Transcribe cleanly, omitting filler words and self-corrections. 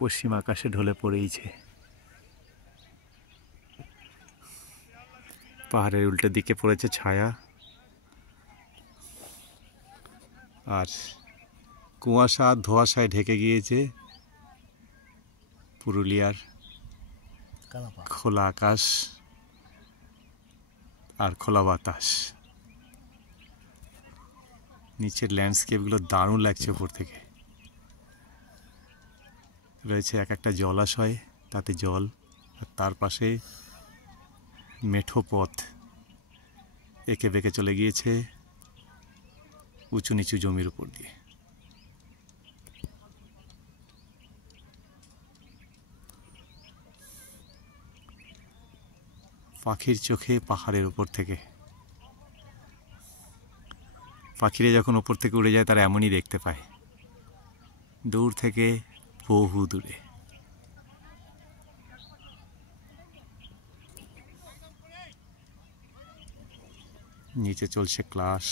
পশ্চিম আকাশে ঢলে পড়েইছে। পাহাড়ের উল্টো দিকে পড়েছে ছায়া, আর কুয়াশা ধোঁয়াশায় ঢেকে গিয়েছে পুরুলিয়ার খোলা আকাশ আর খোলা বাতাস। নিচের ল্যান্ডস্কেপগুলো দারুণ লাগছে উপর থেকে। রয়েছে এক একটা জলাশয়, তাতে জল, আর তার পাশে মেঠো পথ এঁকে বেঁকে চলে গিয়েছে উঁচু নিচু জমির উপর দিয়ে। পাখির চোখে পাহাড়ের উপর থেকে, পাখিরা যখন উপর থেকে উড়ে যায় তারা এমনই দেখতে পায়, দূর থেকে বহু দূরে। নিচে চলছে ক্লাস।